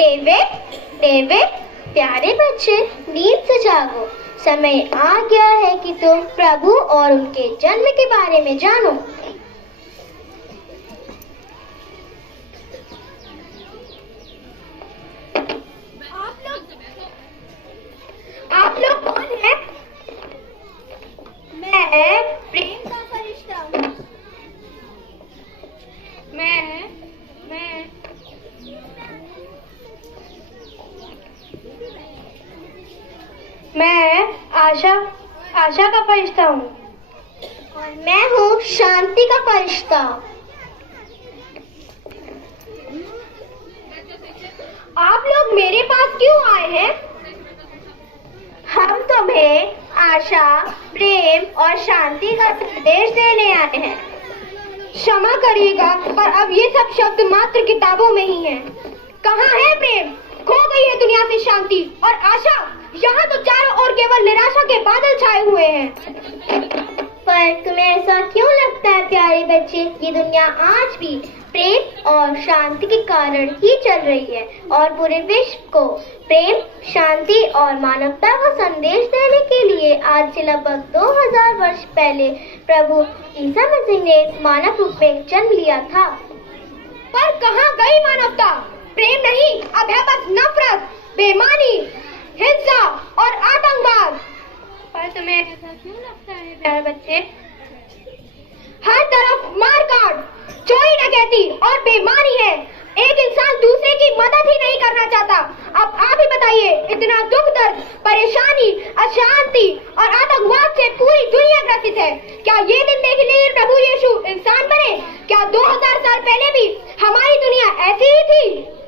David, David, प्यारे बच्चे, नींद से जागो। समय आ गया है कि तुम प्रभु और उनके जन्म के बारे में जानो। आप लोग कौन हैं? मैं प्रेम का फरिश्ता हूँ। मैं आशा का फरिश्ता हूँ। और मैं हूँ शांति का फरिश्ता। आप लोग मेरे पास क्यों आए हैं? हम तुम्हें आशा, प्रेम और शांति का संदेश देने आए हैं। क्षमा करिएगा, पर अब ये सब शब्द मात्र किताबों में ही हैं। कहाँ है प्रेम? खो गई है दुनिया से शांति और आशा। यहाँ तो चारों ओर केवल निराशा के बादल छाए हुए हैं। पर तुम्हें ऐसा क्यों लगता है प्यारे बच्चे? ये दुनिया आज भी प्रेम और शांति के कारण ही चल रही है और पूरे विश्व को प्रेम, शांति और मानवता का संदेश देने के लिए आज से लगभग 2000 वर्ष पहले प्रभु ईसा मसीह ने मानव रूप में जन्म लिया था। पर कहाँ गई मानवता? प्रेम नहीं, अब है बस नफरत, बेईमानी, हिंसा और आतंकवाद। पर तुम्हें ऐसा क्यों लगता है प्यारे बच्चे? हर तरफ मारकाट, चोरी डकैती और बेईमानी है। एक इंसान दूसरे की मदद ही नहीं करना चाहता। अब आप ही बताइए, इतना दुख, दर्द, परेशानी, अशांति और आतंकवाद से पूरी दुनिया ग्रसित है। क्या ये दिन देखने के लिए प्रभु यीशु इंसान बने? क्या 2000 साल पहले भी हमारी दुनिया ऐसी ही थी?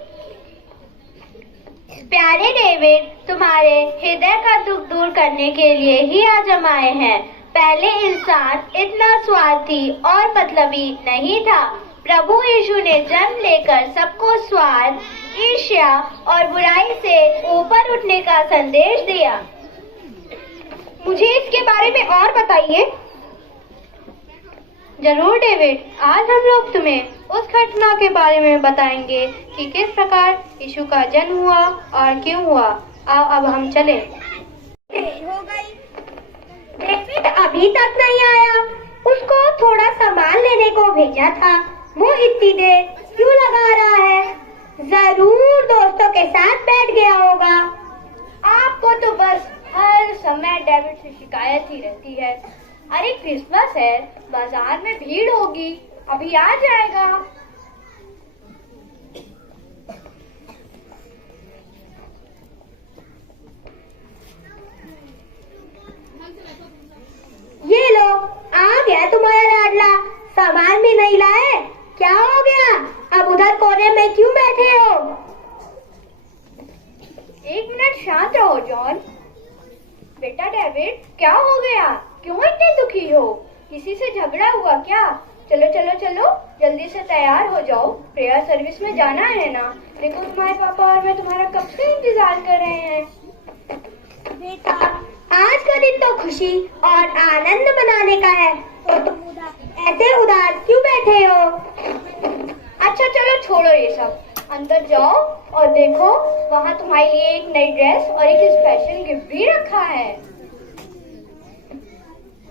प्यारे डेविड, तुम्हारे हृदय का दुख दूर करने के लिए ही आज हम आए हैं। पहले इंसान इतना स्वार्थी और मतलबी नहीं था। प्रभु यीशु ने जन्म लेकर सबको स्वार्थ, ईर्ष्या और बुराई से ऊपर उठने का संदेश दिया। मुझे इसके बारे में और बताइए। जरूर डेविड, आज हम लोग तुम्हें उस घटना के बारे में बताएंगे कि किस प्रकार यीशु का जन्म हुआ और क्यों हुआ। आओ अब हम चले। हो गई। डेविड अभी तक नहीं आया। उसको थोड़ा सामान लेने को भेजा था। वो इतनी देर क्यों लगा रहा है? जरूर दोस्तों के साथ बैठ गया होगा। आपको तो बस हर समय डेविड से शिकायत ही रहती है। अरे क्रिसमस है, बाजार में भीड़ होगी, अभी आ जाएगा। ये लो, आ गया तुम्हारा लाडला। सामान भी नहीं लाए? क्या हो गया? अब उधर कोने में क्यों बैठे हो? एक मिनट शांत रहो जॉन। बेटा डेविड, क्या हो गया? क्यों इतने दुखी हो? किसी से झगड़ा हुआ क्या? चलो चलो चलो, जल्दी से तैयार हो जाओ, प्रेयर सर्विस में जाना है ना। देखो तुम्हारे पापा और मैं तुम्हारा कब से इंतजार कर रहे हैं। बेटा, आज का दिन तो खुशी और आनंद मनाने का है, तो तुम ऐसे उदास क्यों बैठे हो? अच्छा चलो छोड़ो ये सब, अंदर जाओ और देखो, वहाँ तुम्हारे लिए एक नई ड्रेस और एक स्पेशल गिफ्ट भी रखा है।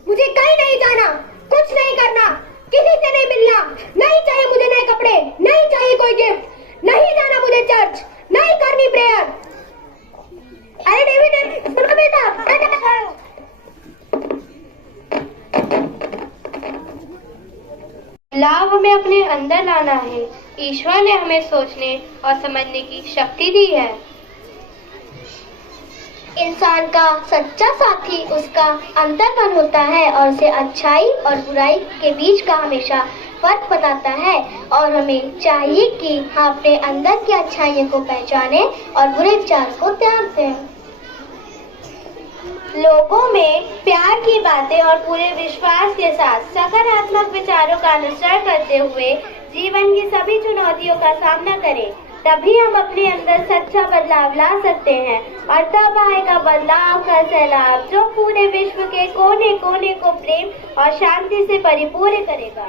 मुझे कहीं नहीं जाना, कुछ नहीं करना, किसी से नहीं मिलना, नहीं चाहिए मुझे नए कपड़े, नहीं चाहिए कोई गिफ्ट, नहीं जाना मुझे चर्च, नहीं करनी प्रेयर। अरे डेविड, सुनो बेटा, लाभ हमें अपने अंदर लाना है। ईश्वर ने हमें सोचने और समझने की शक्ति दी है। इंसान का सच्चा साथी उसका अंतर्मन होता है और उसे अच्छाई और बुराई के बीच का हमेशा फर्क बताता है। और हमें चाहिए कि हम अपने अंदर की अच्छाइयों को पहचानें और बुरे विचार को त्याग दें। लोगों में प्यार की बातें और पूरे विश्वास के साथ सकारात्मक विचारों का अनुसरण करते हुए जीवन की सभी चुनौतियों का सामना करें। तभी हम अपने अंदर सच्चा बदलाव ला सकते हैं और तब आएगा बदलाव का सैलाब जो पूरे विश्व के कोने कोने को प्रेम और शांति से परिपूर्ण करेगा।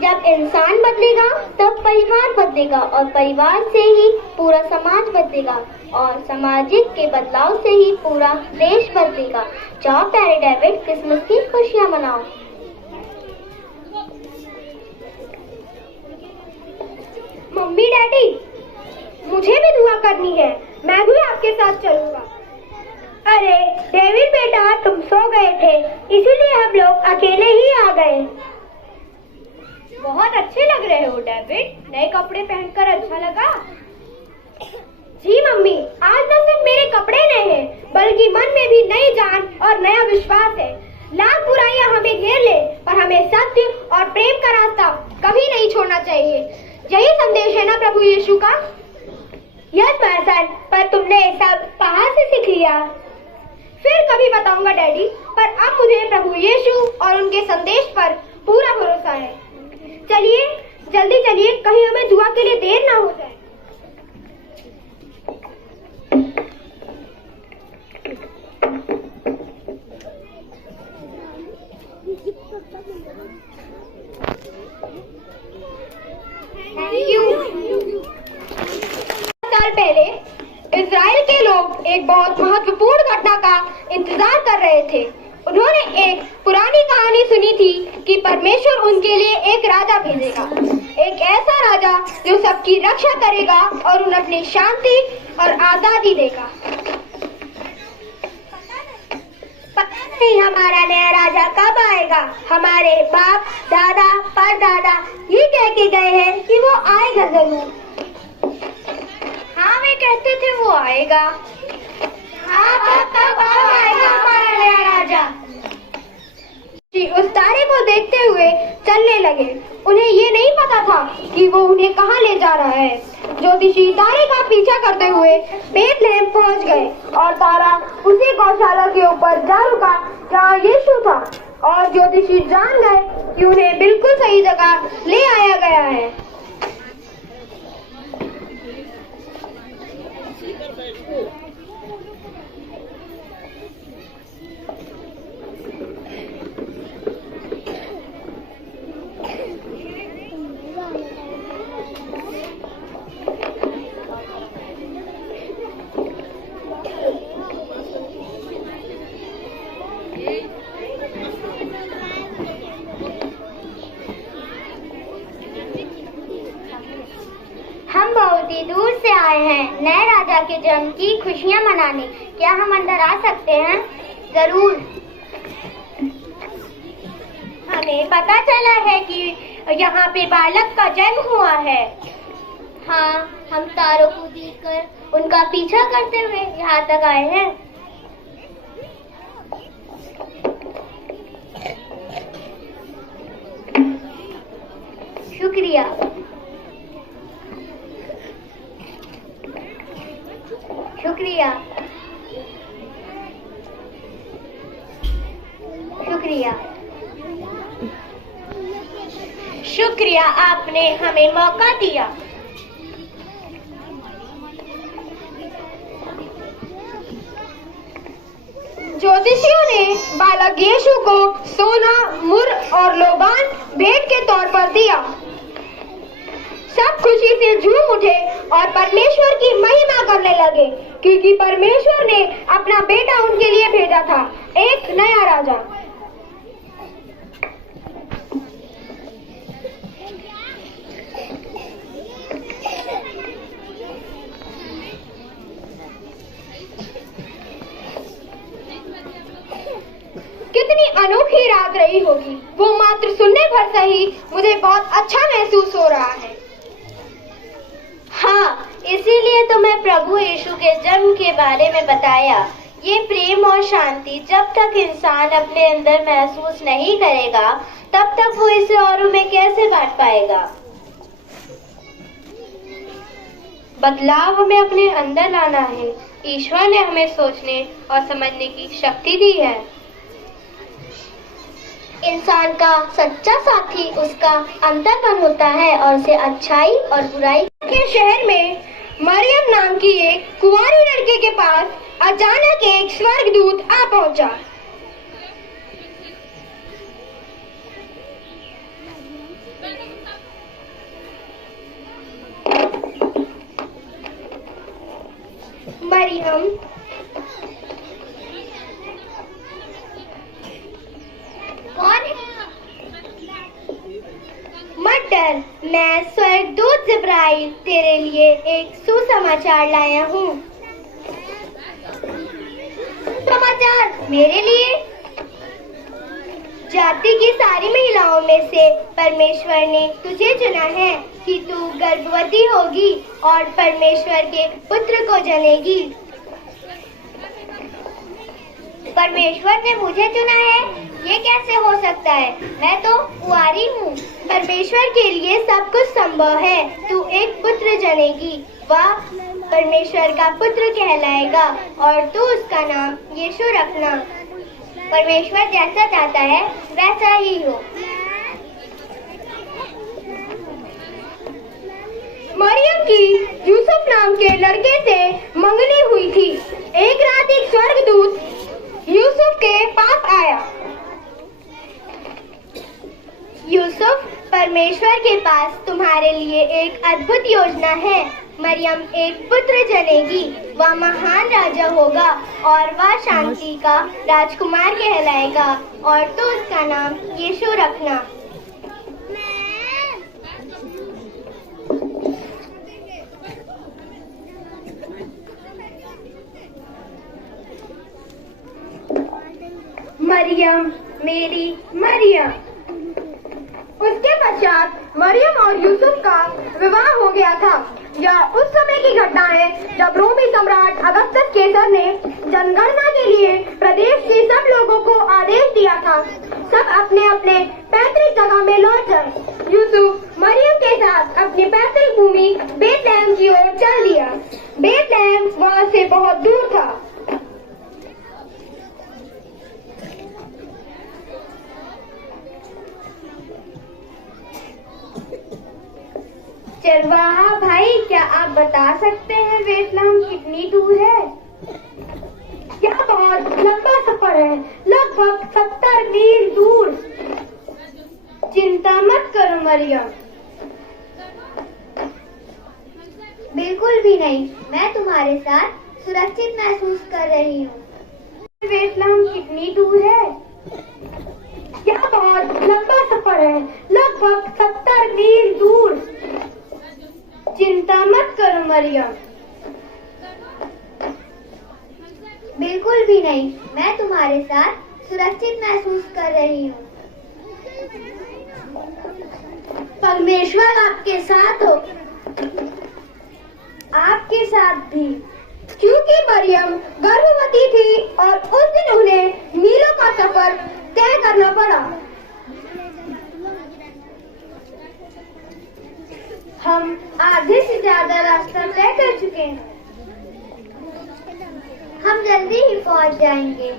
जब इंसान बदलेगा तब परिवार बदलेगा और परिवार से ही पूरा समाज बदलेगा और सामाजिक के बदलाव से ही पूरा देश बदलेगा। जाओ प्यारे डेविड, क्रिसमस की खुशियां मनाओ। मम्मी डैडी, मुझे भी दुआ करनी है, मैं भी आपके साथ चलूंगा। अरे डेविड बेटा, तुम सो गए थे इसीलिए हम लोग अकेले ही आ गए। बहुत अच्छे लग रहे हो डेविड, नए कपड़े पहनकर अच्छा लगा। जी मम्मी, आज न सिर्फ मेरे कपड़े नए हैं बल्कि मन में भी नई जान और नया विश्वास है। लाख बुराइयां हमें घेर ले पर हमें सत्य और प्रेम का रास्ता कभी नहीं छोड़ना चाहिए। यही संदेश है ना प्रभु यीशु का? यस माय सन, पर तुमने सब कहाँ से सीख लिया? फिर कभी बताऊंगा डैडी, पर अब मुझे प्रभु यीशु और उनके संदेश पर पूरा भरोसा है। चलिए जल्दी चलिए, कहीं हमें दुआ के लिए देर ना हो जाए। Thank you. साल पहले इजराइल के लोग एक बहुत महत्वपूर्ण घटना का इंतजार कर रहे थे। उन्होंने एक पुरानी कहानी सुनी थी कि परमेश्वर उनके लिए एक राजा भेजेगा, एक ऐसा राजा जो सबकी रक्षा करेगा और उन्हें अपनी शांति और आजादी देगा। पता नहीं हमारा नया राजा कब आएगा। हमारे बाप दादा परदादा ये कह के गए हैं कि वो आएगा जरूर। हाँ, वे कहते थे वो आएगा। हाँ, कब आएगा हमारा नया राजा? जी उस तारे को देखते हुए चलने लगे। उन्हें ये नहीं पता था कि वो उन्हें कहाँ ले जा रहा है। ज्योतिषी तारे का पीछा करते हुए बेथलेहम पहुँच गए और तारा उसी गौशाला के ऊपर जा रुका जहाँ यीशु था और ज्योतिषी जान गए कि उन्हें बिल्कुल सही जगह ले आया गया है। हम बहुत ही दूर से आए हैं नए राजा के जन्म की खुशियां मनाने। क्या हम अंदर आ सकते हैं? जरूर। हमें पता चला है कि यहाँ पे बालक का जन्म हुआ है। हाँ, हम तारों को देखकर उनका पीछा करते हुए यहाँ तक आए हैं। शुक्रिया। शुक्रिया। शुक्रिया। शुक्रिया, आपने हमें मौका दिया। ज्योतिषियों ने बालक यीशु को सोना, मुर और लोबान भेंट के तौर पर दिया। सब खुशी से झूम उठे और परमेश्वर की महिमा करने लगे क्योंकि परमेश्वर ने अपना बेटा उनके लिए भेजा था, एक नया राजा। कितनी अनोखी रात रही होगी। वो मात्र सुनने भर से ही मुझे बहुत अच्छा महसूस हो रहा है। हाँ, इसीलिए तो मैं प्रभु यीशु के जन्म के बारे में बताया। ये प्रेम और शांति जब तक इंसान अपने अंदर महसूस नहीं करेगा तब तक वो इसे औरों में कैसे बांट पाएगा। बदलाव हमें अपने अंदर लाना है। ईश्वर ने हमें सोचने और समझने की शक्ति दी है। इंसान का सच्चा साथी उसका अंतर्मन होता है और उसे अच्छाई और बुराई के शहर में मरियम नाम की एक कुंवारी लड़के के पास अचानक एक स्वर्गदूत आ पहुंचा। मरियम, कौन है? मत डर, मैं स्वर्गदूत जिब्राइल तेरे लिए एक सुसमाचार लाया हूँ। समाचार मेरे लिए? जाति की सारी महिलाओं में से परमेश्वर ने तुझे चुना है कि तू गर्भवती होगी और परमेश्वर के पुत्र को जनेगी। परमेश्वर ने मुझे चुना है? ये कैसे हो सकता है? मैं तो कुंवारी हूँ। परमेश्वर के लिए सब कुछ संभव है। तू एक पुत्र जनेगी, वह परमेश्वर का पुत्र कहलाएगा और तू उसका नाम यीशु रखना। परमेश्वर जैसा चाहता है वैसा ही हो। मरियम की यूसुफ नाम के लड़के से मंगनी हुई थी। एक रात एक स्वर्गदूत यूसुफ के पास आया। यूसुफ, परमेश्वर के पास तुम्हारे लिए एक अद्भुत योजना है। मरियम एक पुत्र जनेगी, वह महान राजा होगा और वह शांति का राजकुमार कहलाएगा और तो उसका नाम यीशु रखना। मरियम, मेरी मरियम। उसके पश्चात मरियम और यूसुफ का विवाह हो गया था। यह उस समय की घटना है जब रोमी सम्राट अगस्तस केसर ने जनगणना के लिए प्रदेश के सब लोगों को आदेश दिया था। सब अपने अपने पैतृक जगह में लौट जाएं। यूसुफ मरियम के साथ अपनी पैतृक भूमि बेतलेहम की ओर चल दिया। बेतलेहम वहाँ से बहुत दूर था। चरवाहा भाई, क्या आप बता सकते हैं बेतलेहम कितनी दूर है? यह बहुत लंबा सफर है, लगभग 70 मील दूर। चिंता मत करो मरियम। बिल्कुल भी नहीं, मैं तुम्हारे साथ सुरक्षित महसूस कर रही हूँ। बेतलेहम कितनी दूर है? यह बहुत लंबा सफर है, लगभग 70 मील दूर। चिंता मत करो मरियम। बिल्कुल भी नहीं, मैं तुम्हारे साथ सुरक्षित महसूस कर रही हूँ। परमेश्वर आपके साथ हो। आपके साथ भी। क्योंकि मरियम गर्भवती थी और उस दिन उन्हें मीलों का सफर तय करना पड़ा। हम आधे से ज्यादा रास्ता तय कर चुके हैं। हम जल्दी ही पहुंच जाएंगे।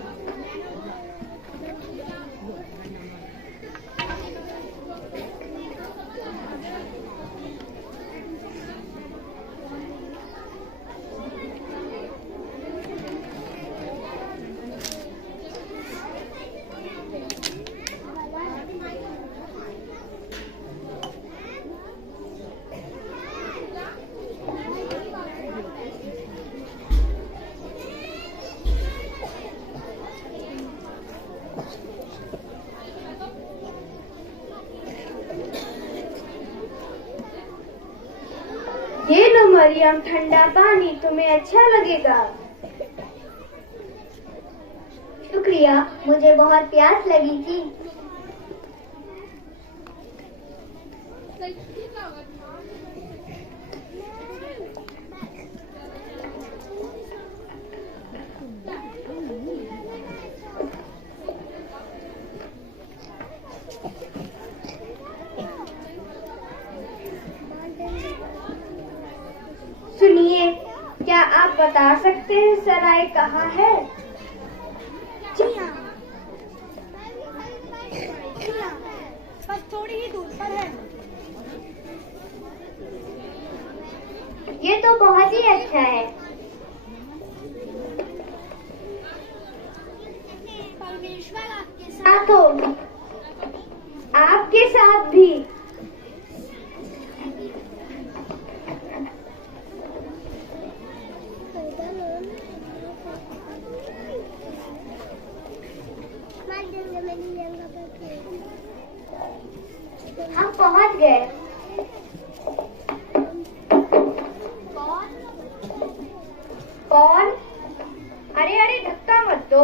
ये लो मरियम, ठंडा पानी, तुम्हें अच्छा लगेगा। शुक्रिया, मुझे बहुत प्यास लगी थी। सुनिए, क्या आप बता सकते हैं सराय कहाँ है? जी हाँ। बस थोड़ी ही दूर पर है। ये तो बहुत ही अच्छा है। परमेश्वर आपके साथ हो, आपके साथ भी। हम पहुंच गए। कौन? अरे अरे धक्का मत दो,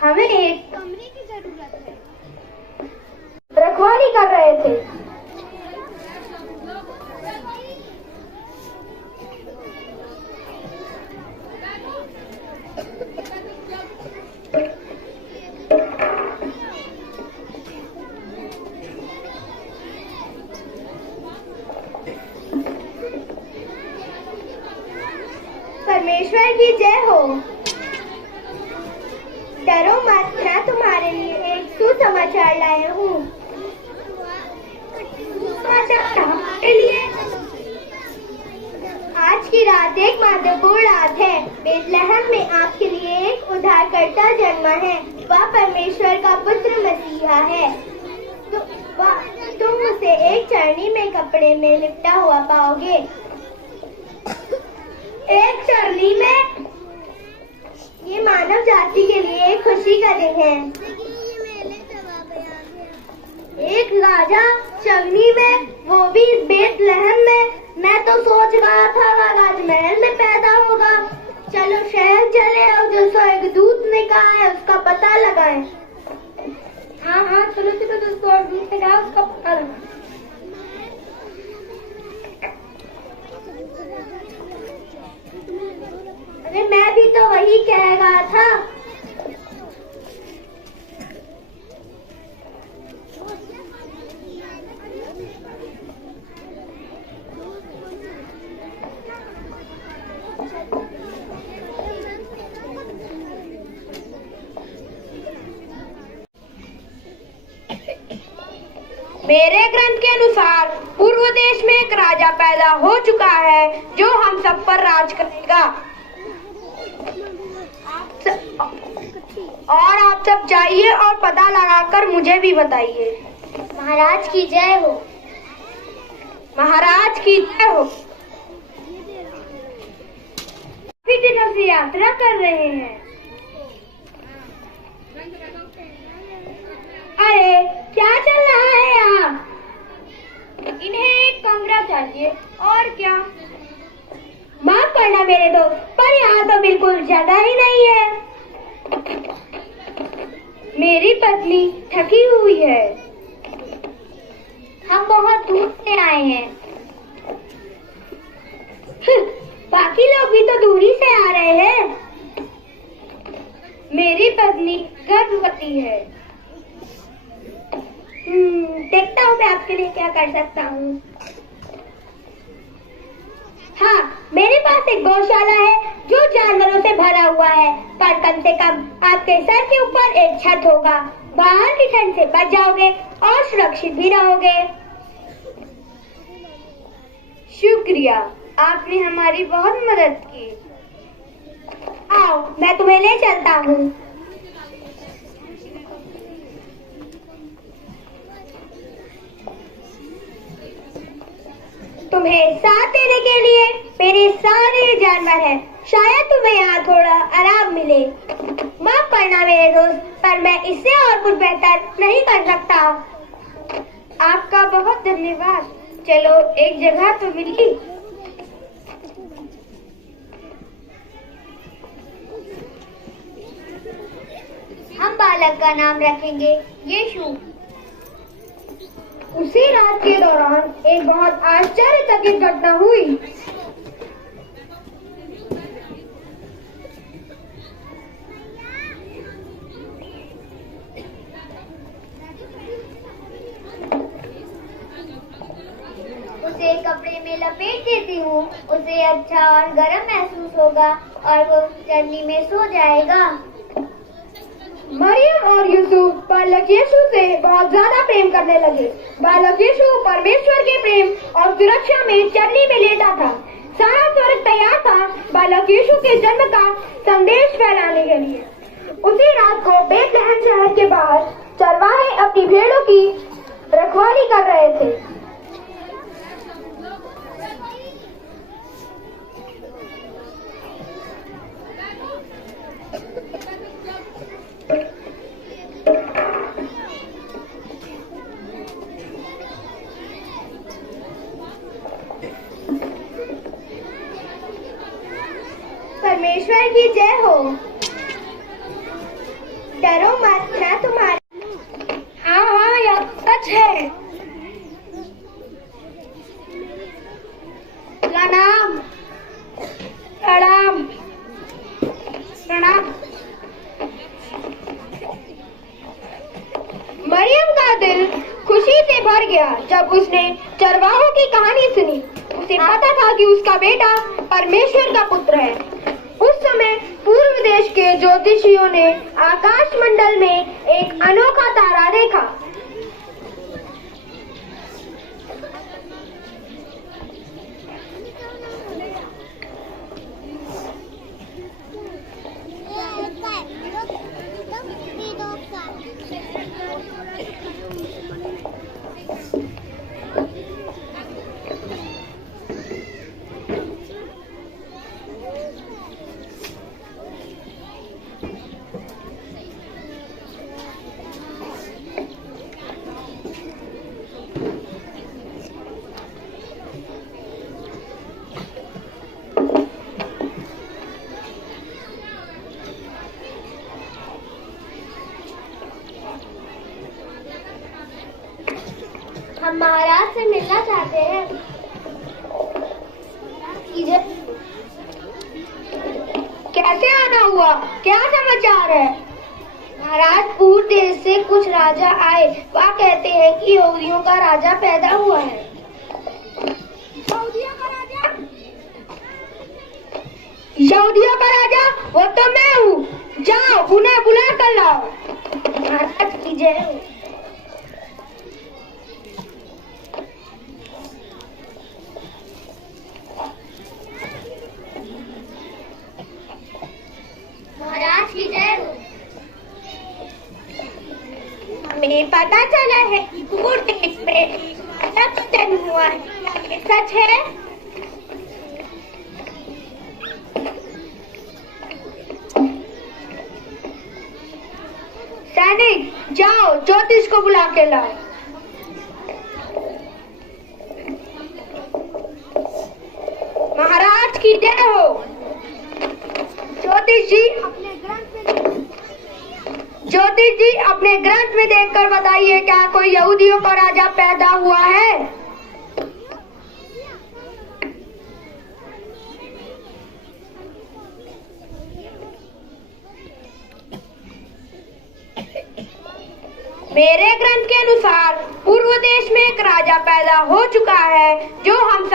हमें एक कमरे की जरूरत है। रखवाली कर रहे थे। परमेश्वर की जय हो। डरो मत, मैं तुम्हारे लिए एक सुसमाचार लाया हूँ। सुसमाचार हमारे लिए। आज की रात एक महत्वपूर्ण रात है। बेथलेहम में आपके लिए एक उद्धारकर्ता जन्मा है। वह परमेश्वर का पुत्र मसीहा है। तुम उसे एक चरनी में कपड़े में लिपटा हुआ पाओगे। एक चरनी में? ये मानव जाति के लिए एक खुशी का दिन है। एक राजा चरनी में, वो भी बेथलेहम में। मैं तो सोच रहा था वह राजमहल में पैदा होगा। चलो शहर चले और जो स्वर्गदूत ने कहा है उसका पता लगाएं। हाँ हाँ चलो चलो, जो स्वर्गदूत ने कहा उसका पता लगाएं। अरे मैं भी तो वही कह रहा था। मेरे ग्रंथ के अनुसार पूर्व देश में एक राजा पैदा हो चुका है जो हम सब पर राज करेगा। और आप सब जाइए और पता लगाकर मुझे भी बताइए। महाराज की जय हो। महाराज की जय हो। काफी दिनों से यात्रा कर रहे हैं। अरे क्या चल रहा है यहाँ? इन्हें एक कमरा चाहिए और क्या। माफ करना मेरे दोस्त, पर यहाँ तो बिल्कुल जगह ही नहीं है। मेरी पत्नी थकी हुई है। हम बहुत दूर से आए हैं। बाकी लोग भी तो दूरी से आ रहे हैं। मेरी पत्नी गर्भवती है। देखता हूँ मैं आपके लिए क्या कर सकता हूँ। हाँ, मेरे पास एक गौशाला है जो जानवरों से भरा हुआ है, पर कम से कम आपके सर के ऊपर एक छत होगा। बाहर की ठंड से बच जाओगे और सुरक्षित भी रहोगे। शुक्रिया, आपने हमारी बहुत मदद की। आओ, मैं तुम्हें ले चलता हूँ। तुम्हें साथ देने के लिए मेरे सारे जानवर हैं। शायद तुम्हें यहाँ थोड़ा आराम मिले। माफ करना मेरे दोस्त, पर मैं इससे और कुछ बेहतर नहीं कर सकता। आपका बहुत धन्यवाद। चलो, एक जगह तो मिली। हम बालक का नाम रखेंगे यीशु। उसी रात के दौरान एक बहुत आश्चर्यचकित घटना हुई। उसे कपड़े में लपेट देती हूँ। उसे अच्छा और गर्म महसूस होगा और वो चन्नी में सो जाएगा। मरियम और यूसुफ बालक यीशु से बहुत ज्यादा प्रेम करने लगे। बालक यीशु परमेश्वर के प्रेम और सुरक्षा में चरनी में लेटा था। सारा स्वर्ग तैयार था बालक यीशु के जन्म का संदेश फैलाने के लिए। उसी रात को बेथलेहम शहर के बाहर चरवाहे अपनी भेड़ों की रखवाली कर रहे थे। परमेश्वर की जय हो। डरो मत, मैं तुम्हारे। हाँ, यह सच है। प्रणाम प्रणाम प्रणाम। मरियम का दिल खुशी से भर गया जब उसने चरवाहों की कहानी सुनी। उसे पता था कि उसका बेटा परमेश्वर का पुत्र है। उस समय पूर्व देश के ज्योतिषियों ने आकाश मंडल में एक अनोखा तारा देखा। हम महाराज से मिलना चाहते हैं। कैसे आना हुआ? क्या समाचार है? महाराज, पूर्व देश से कुछ राजा आए। वह कहते हैं कि यहूदियों का राजा पैदा हुआ है। यहूदियों का राजा? यहूदियों का राजा? वो तो मैं हूँ। जाओ, उन्हें बुला कर लाओ। महाराज की जय हो। महाराज की जय हो। हमें पता चला है कि पूर्व देश में जन्म हुआ है। ये सच है? सैनिक, जाओ, ज्योतिष को बुला के लाओ। महाराज की जय हो। ज्योतिष जी अपने ग्रंथ में देखकर बताइए, क्या कोई यहूदियों का राजा पैदा हुआ है? मेरे ग्रंथ के अनुसार पूर्व देश में एक राजा पैदा हो चुका है जो हम